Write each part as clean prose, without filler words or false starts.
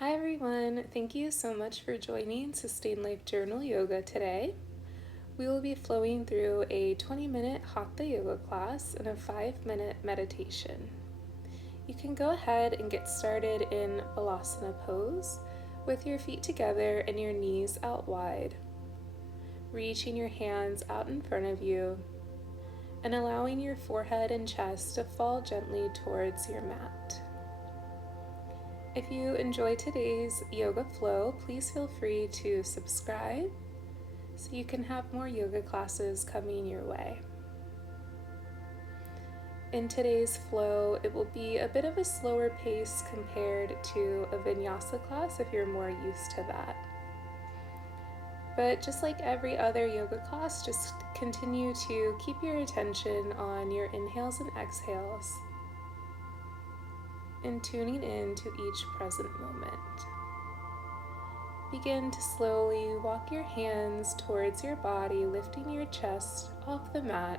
Hi everyone, thank you so much for joining Sustain Life Journal Yoga today. We will be flowing through a 20-minute Hatha yoga class and a 5-minute meditation. You can go ahead and get started in Balasana pose with your feet together and your knees out wide, reaching your hands out in front of you and allowing your forehead and chest to fall gently towards your mat. If you enjoy today's yoga flow, please feel free to subscribe so you can have more yoga classes coming your way. In today's flow, it will be a bit of a slower pace compared to a vinyasa class if you're more used to that. But just like every other yoga class, just continue to keep your attention on your inhales and exhales and tuning in to each present moment. Begin to slowly walk your hands towards your body, lifting your chest off the mat.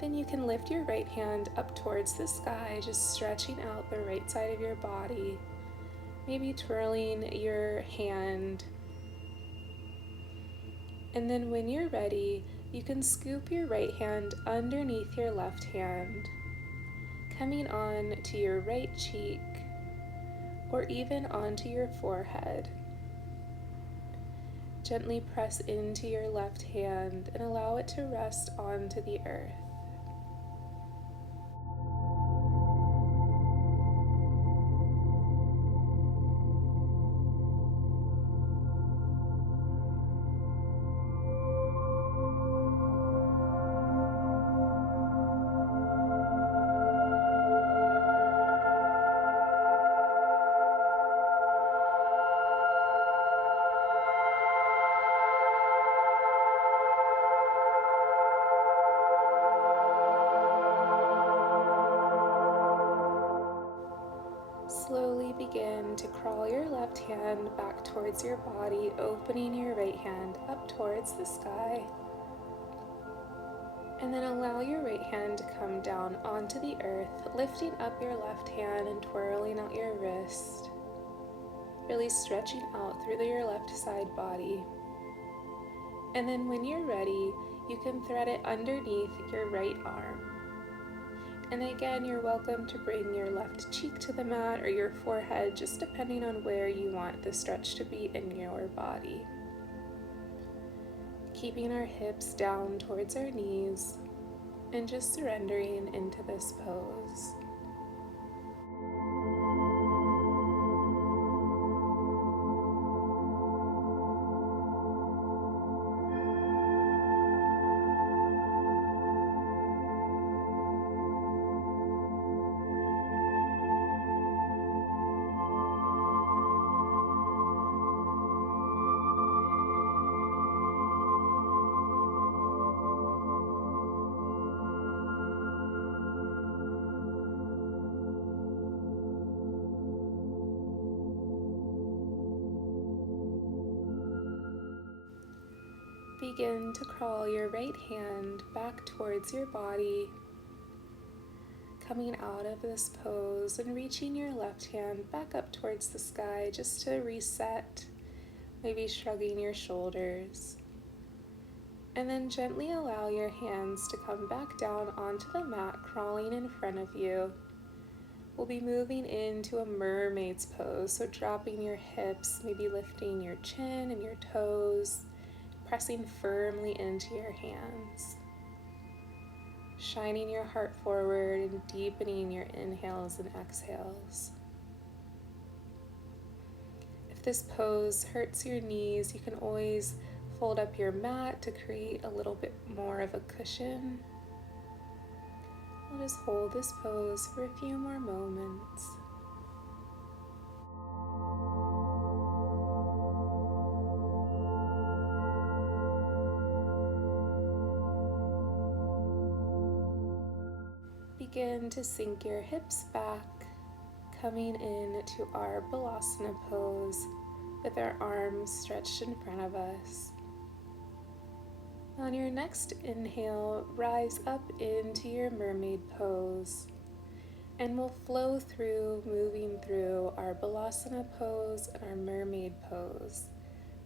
Then you can lift your right hand up towards the sky, just stretching out the right side of your body, maybe twirling your hand. And then when you're ready, you can scoop your right hand underneath your left hand, coming on to your right cheek or even onto your forehead. Gently press into your left hand and allow it to rest onto the earth. Slowly begin to crawl your left hand back towards your body, opening your right hand up towards the sky. And then allow your right hand to come down onto the earth, lifting up your left hand and twirling out your wrist, really stretching out through your left side body. And then when you're ready, you can thread it underneath your right arm. And again, you're welcome to bring your left cheek to the mat or your forehead, just depending on where you want the stretch to be in your body. Keeping our hips down towards our knees and just surrendering into this pose. Begin to crawl your right hand back towards your body, coming out of this pose and reaching your left hand back up towards the sky just to reset, maybe shrugging your shoulders. And then gently allow your hands to come back down onto the mat, crawling in front of you. We'll be moving into a mermaid's pose, so dropping your hips, maybe lifting your chin and your toes, pressing firmly into your hands, shining your heart forward and deepening your inhales and exhales. If this pose hurts your knees, you can always fold up your mat to create a little bit more of a cushion. I'll just hold this pose for a few more moments. Begin to sink your hips back, coming into our Balasana pose with our arms stretched in front of us. On your next inhale, rise up into your mermaid pose, and we'll flow through, moving through our our balasana pose and our mermaid pose,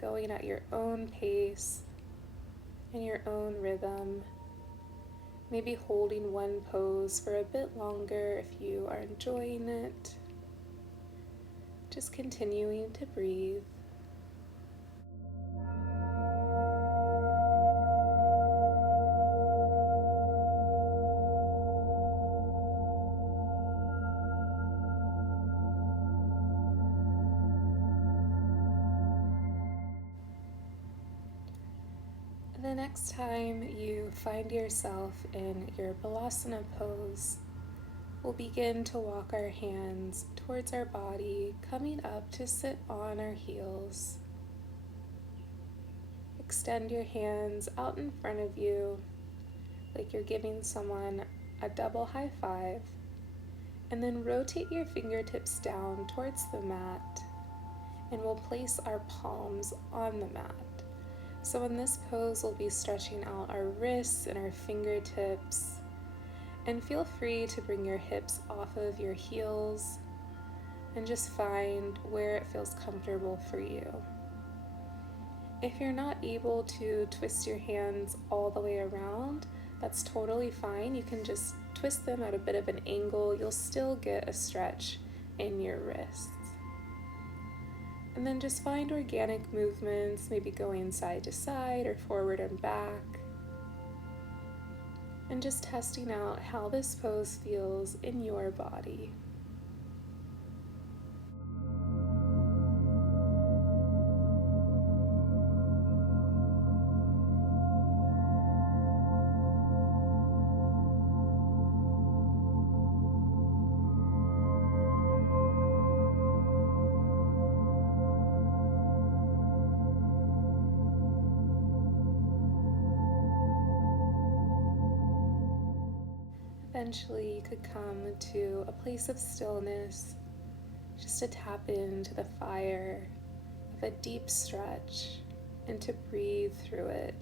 going at your own pace and your own rhythm. Maybe holding one pose for a bit longer if you are enjoying it. Just continuing to breathe. The next time you find yourself in your balasana pose, we'll begin to walk our hands towards our body, coming up to sit on our heels. Extend your hands out in front of you like you're giving someone a double high five, and then rotate your fingertips down towards the mat, and we'll place our palms on the mat. So in this pose, we'll be stretching out our wrists and our fingertips, and feel free to bring your hips off of your heels and just find where it feels comfortable for you. If you're not able to twist your hands all the way around, that's totally fine. You can just twist them at a bit of an angle. You'll still get a stretch in your wrists. And then just find organic movements, maybe going side to side or forward and back. And just testing out how this pose feels in your body. Eventually, you could come to a place of stillness, just to tap into the fire of a deep stretch and to breathe through it.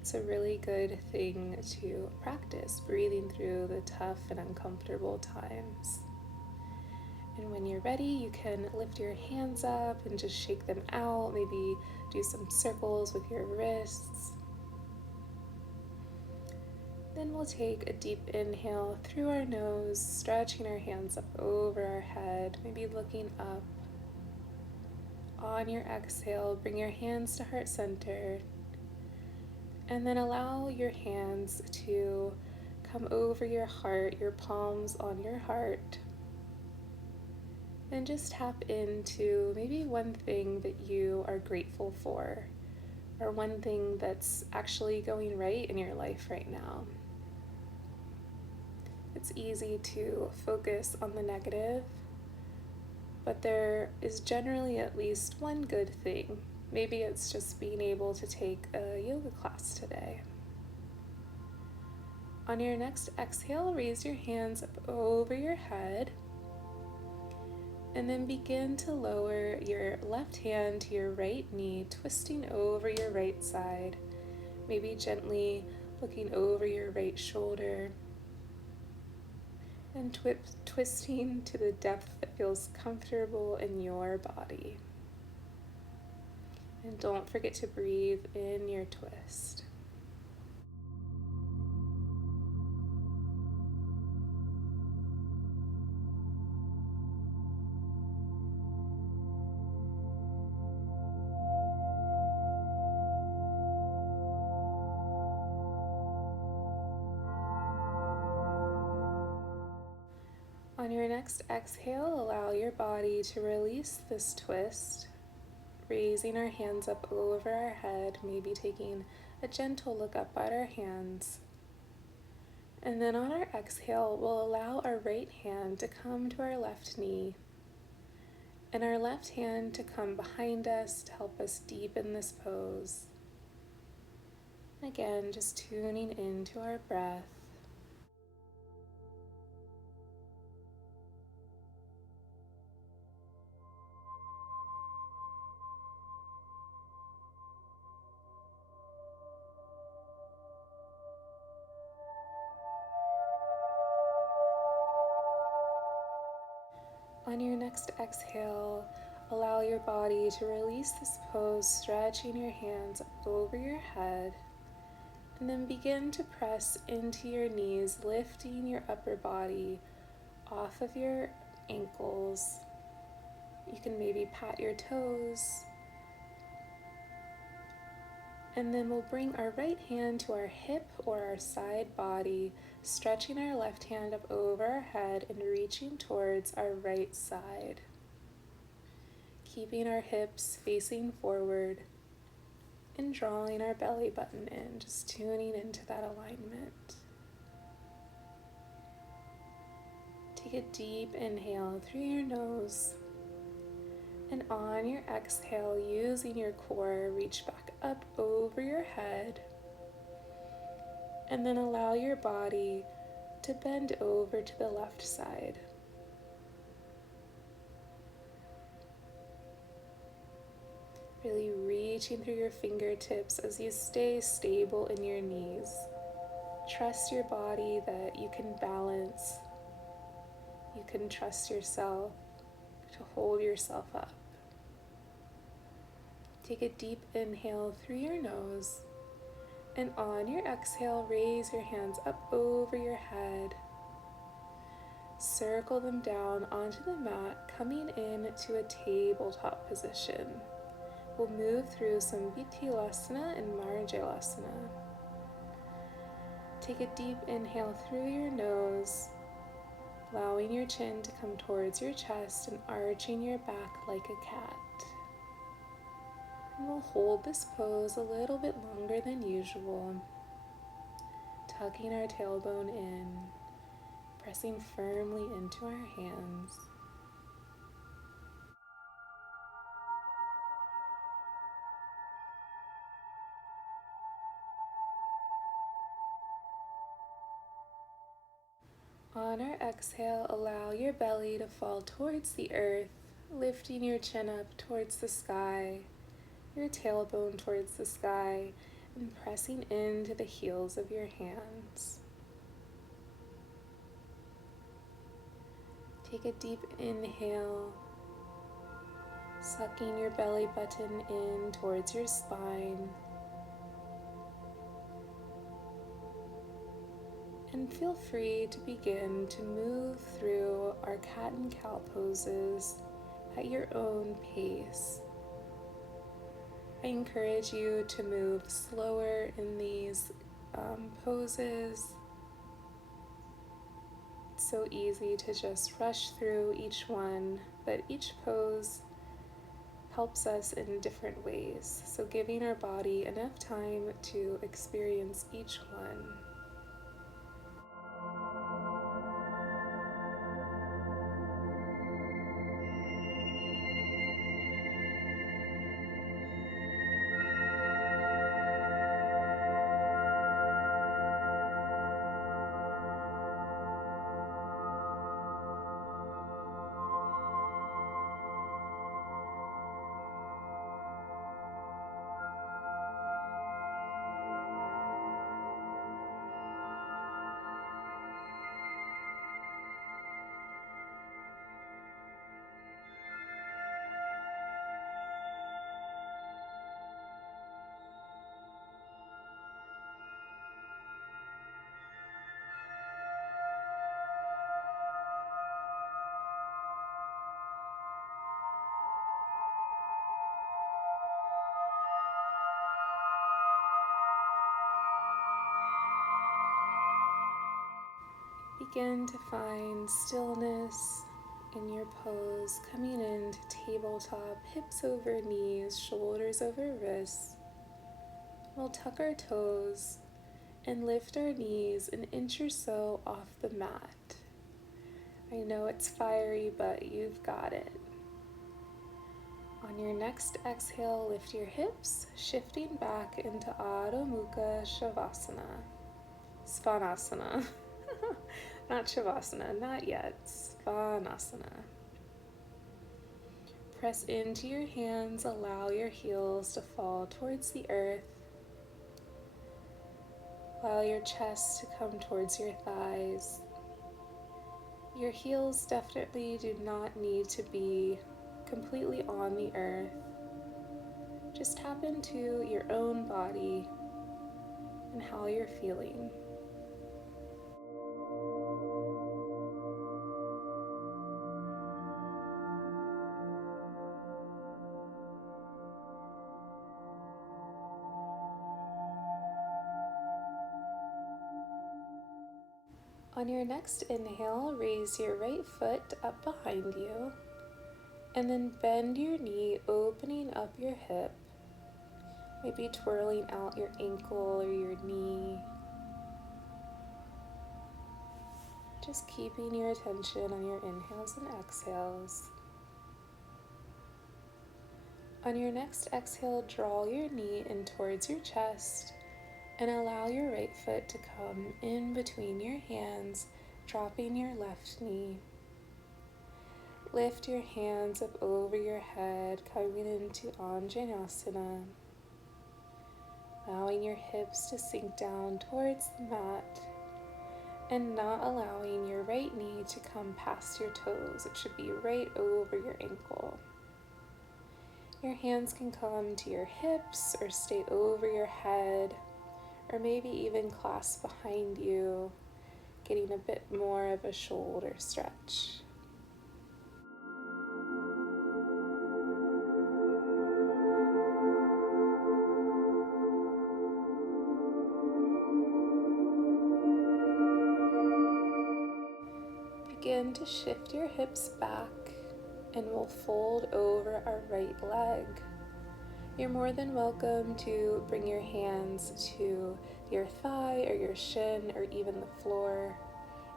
It's a really good thing to practice, breathing through the tough and uncomfortable times. And when you're ready, you can lift your hands up and just shake them out, maybe do some circles with your wrists. Then we'll take a deep inhale through our nose, stretching our hands up over our head, maybe looking up. On your exhale, bring your hands to heart center, and then allow your hands to come over your heart, your palms on your heart. And just tap into maybe one thing that you are grateful for, or one thing that's actually going right in your life right now. It's easy to focus on the negative, but there is generally at least one good thing. Maybe it's just being able to take a yoga class today. On your next exhale, raise your hands up over your head, and then begin to lower your left hand to your right knee, twisting over your right side, maybe gently looking over your right shoulder, and twisting to the depth that feels comfortable in your body. And don't forget to breathe in your twist. On your next exhale, allow your body to release this twist, raising our hands up over our head, maybe taking a gentle look up at our hands. And then on our exhale, we'll allow our right hand to come to our left knee, and our left hand to come behind us to help us deepen this pose. Again, just tuning into our breath. On your next next exhale, allow your body to release this pose, stretching your hands up over your head. And then begin to press into your knees, lifting your upper body off of your ankles. You can maybe pat your toes. And then we'll bring our right hand to our hip or our side body, stretching our left hand up over our head and reaching towards our right side. Keeping our hips facing forward and drawing our belly button in, just tuning into that alignment. Take a deep inhale through your nose, and on your exhale, using your core, reach back up over your head, and then allow your body to bend over to the left side. Really reaching through your fingertips as you stay stable in your knees. Trust your body that you can balance. You can trust yourself to hold yourself up. Take a deep inhale through your nose, and on your exhale, raise your hands up over your head. Circle them down onto the mat, coming into a tabletop position. We'll move through some Vittilasana and Marjalasana. Take a deep inhale through your nose, allowing your chin to come towards your chest and arching your back like a cat. And we'll hold this pose a little bit longer than usual, tucking our tailbone in, pressing firmly into our hands. On our exhale, allow your belly to fall towards the earth, lifting your chin up towards the sky, your tailbone towards the sky, and pressing into the heels of your hands. Take a deep inhale, sucking your belly button in towards your spine. And feel free to begin to move through our cat and cow poses at your own pace. I encourage you to move slower in these poses. It's so easy to just rush through each one, but each pose helps us in different ways. So giving our body enough time to experience each one. Begin to find stillness in your pose, coming into tabletop, hips over knees, shoulders over wrists. We'll tuck our toes and lift our knees an inch or so off the mat. I know it's fiery, but you've got it. On your next exhale, lift your hips, shifting back into Adho Mukha Shavasana. Svanasana. Not Shavasana, not yet. Svanasana. Press into your hands, allow your heels to fall towards the earth. Allow your chest to come towards your thighs. Your heels definitely do not need to be completely on the earth. Just tap into your own body and how you're feeling. On your next inhale, raise your right foot up behind you, and then bend your knee, opening up your hip, maybe twirling out your ankle or your knee. Just keeping your attention on your inhales and exhales. On your next exhale, draw your knee in towards your chest and allow your right foot to come in between your hands, dropping your left knee. Lift your hands up over your head, coming into Anjaneyasana, allowing your hips to sink down towards the mat and not allowing your right knee to come past your toes. It should be right over your ankle. Your hands can come to your hips or stay over your head, or maybe even clasp behind you, getting a bit more of a shoulder stretch. Begin to shift your hips back and we'll fold over our right leg. You're more than welcome to bring your hands to your thigh or your shin or even the floor.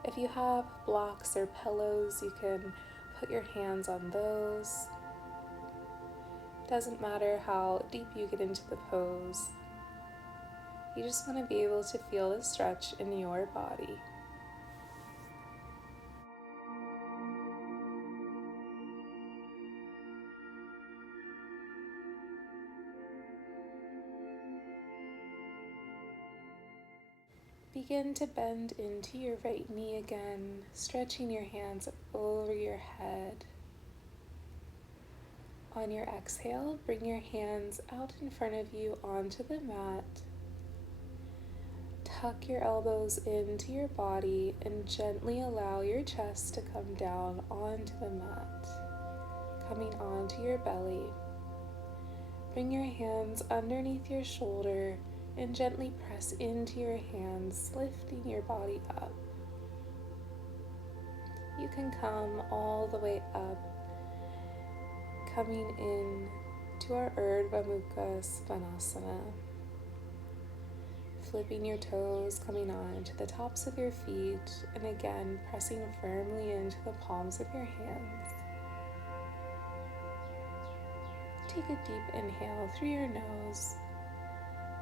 If you have blocks or pillows, you can put your hands on those. Doesn't matter how deep you get into the pose. You just want to be able to feel the stretch in your body. Begin to bend into your right knee again, stretching your hands up over your head. On your exhale, bring your hands out in front of you onto the mat. Tuck your elbows into your body and gently allow your chest to come down onto the mat, coming onto your belly. Bring your hands underneath your shoulder and gently press into your hands, lifting your body up. You can come all the way up, coming in to our Urdhva Mukha Svanasana. Flipping your toes, coming on to the tops of your feet, and again pressing firmly into the palms of your hands. Take a deep inhale through your nose,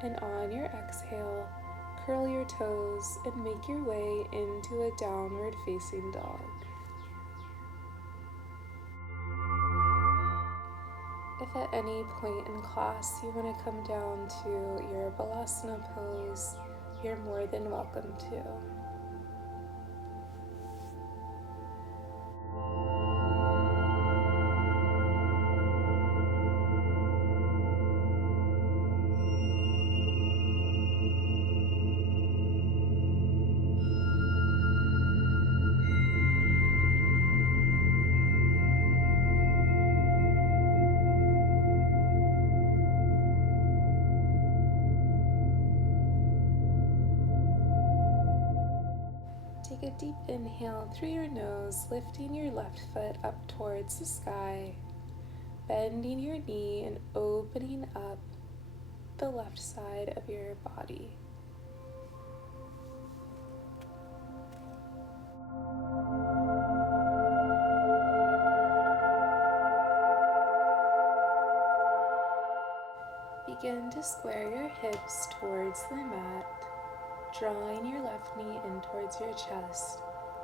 and on your exhale, curl your toes and make your way into a downward facing dog. If at any point in class you want to come down to your Balasana pose, you're more than welcome to. Take a deep inhale through your nose, lifting your left foot up towards the sky, bending your knee and opening up the left side of your body. Begin to square your hips towards the mat, drawing your left knee in towards your chest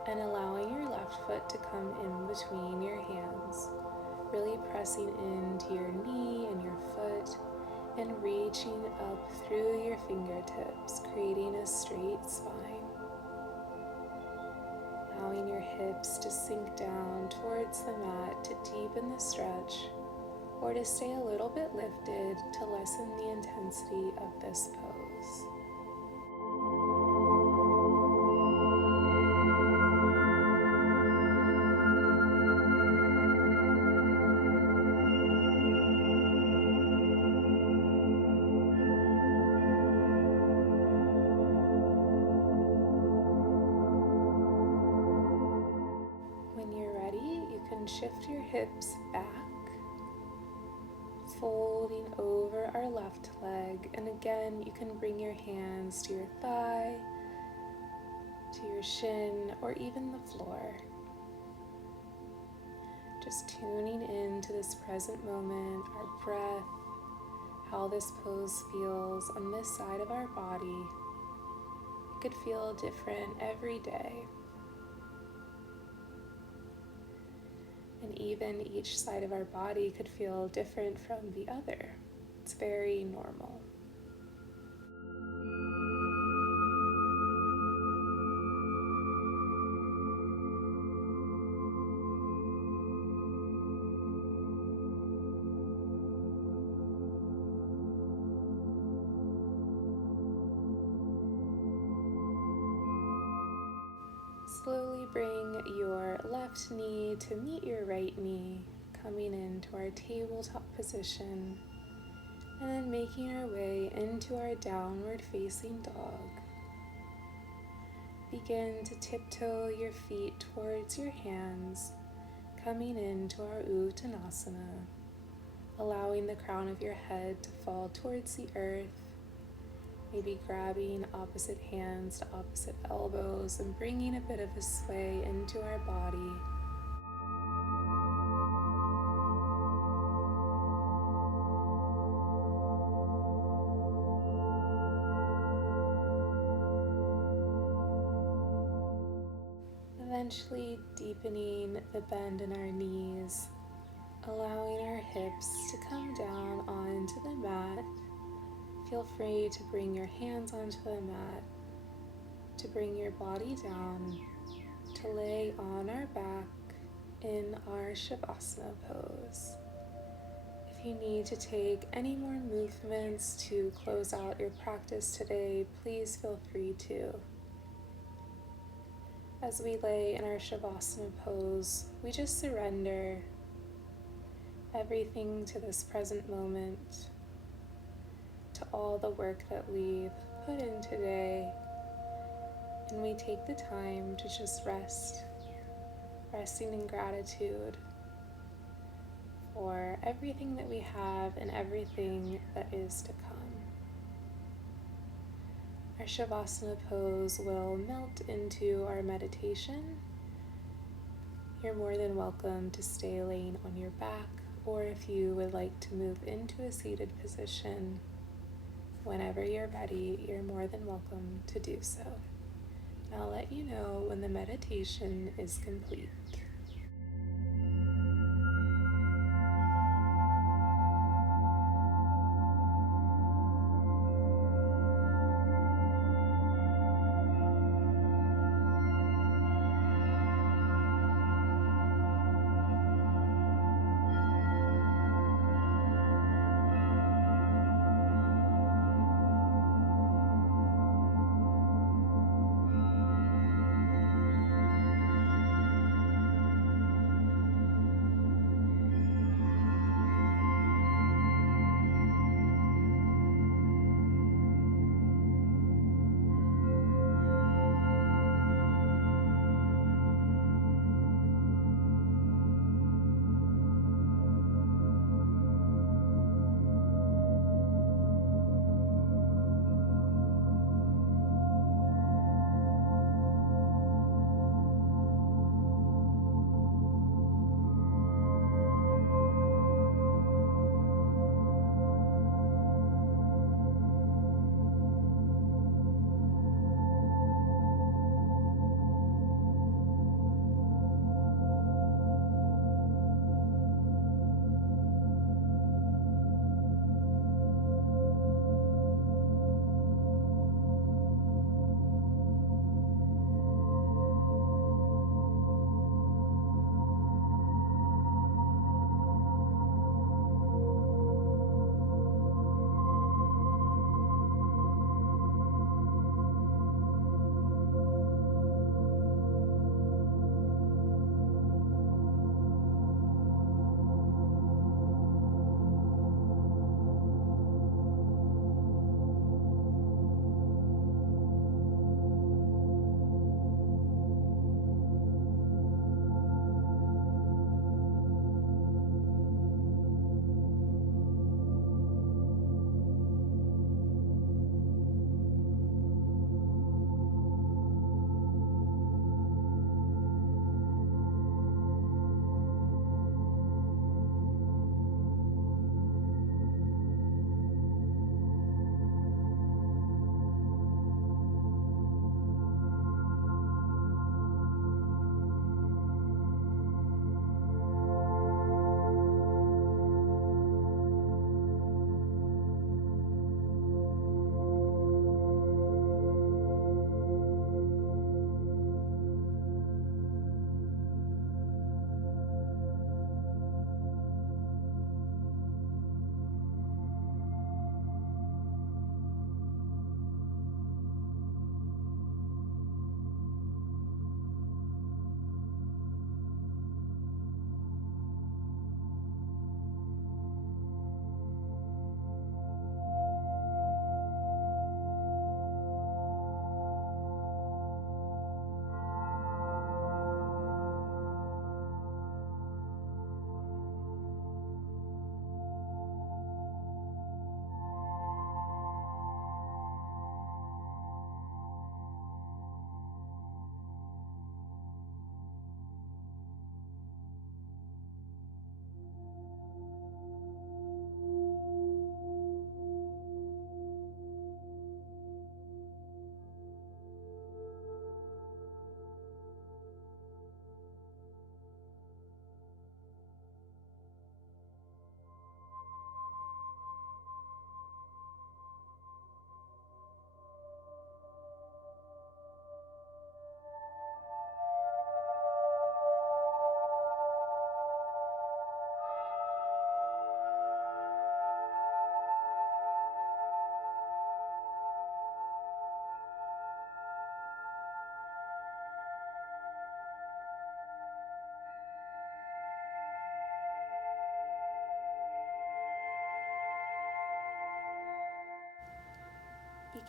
and allowing your left foot to come in between your hands, really pressing into your knee and your foot and reaching up through your fingertips, creating a straight spine. allowing your hips to sink down towards the mat to deepen the stretch, or to stay a little bit lifted to lessen the intensity of this pose. When you're ready, you can shift your hips back, folding over our left leg, and again you can bring your hands to your thigh, to your shin, or even the floor. Just tuning into this present moment, our breath, how this pose feels on this side of our body. It could feel different every day. And even each side of our body could feel different from the other. It's very normal. Slowly bring your left knee to meet your right knee, coming into our tabletop position, and then making our way into our downward facing dog. Begin to tiptoe your feet towards your hands, coming into our Uttanasana, allowing the crown of your head to fall towards the earth. Maybe grabbing opposite hands to opposite elbows and bringing a bit of a sway into our body. Eventually deepening the bend in our knees, allowing our hips to come down onto the mat. Feel free to bring your hands onto the mat, to bring your body down, to lay on our back in our Shavasana pose. If you need to take any more movements to close out your practice today, please feel free to. As we lay in our Shavasana pose, we just surrender everything to this present moment, to all the work that we've put in today, and we take the time to just resting in gratitude for everything that we have and everything that is to come. Our Shavasana pose will melt into our meditation. You're more than welcome to stay laying on your back, or if you would like to move into a seated position, whenever you're ready, you're more than welcome to do so. And I'll let you know when the meditation is complete.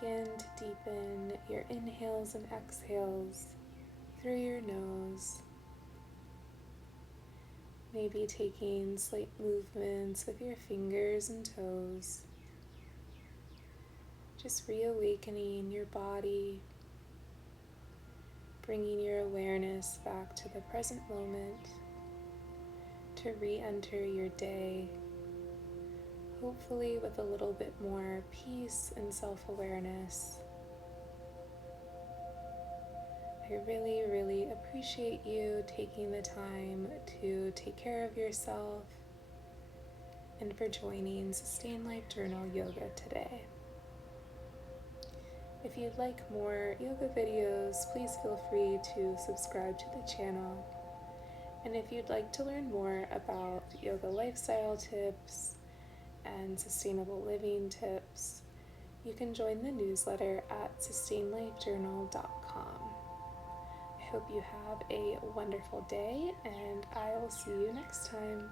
begin to deepen your inhales and exhales through your nose. Maybe taking slight movements with your fingers and toes. Just reawakening your body, bringing your awareness back to the present moment to re-enter your day, hopefully with a little bit more peace and self-awareness. I really, really appreciate you taking the time to take care of yourself and for joining Sustain Life Journal Yoga today. If you'd like more yoga videos, please feel free to subscribe to the channel. And if you'd like to learn more about yoga lifestyle tips and sustainable living tips, you can join the newsletter at sustainlifejournal.com. I hope you have a wonderful day, and I will see you next time.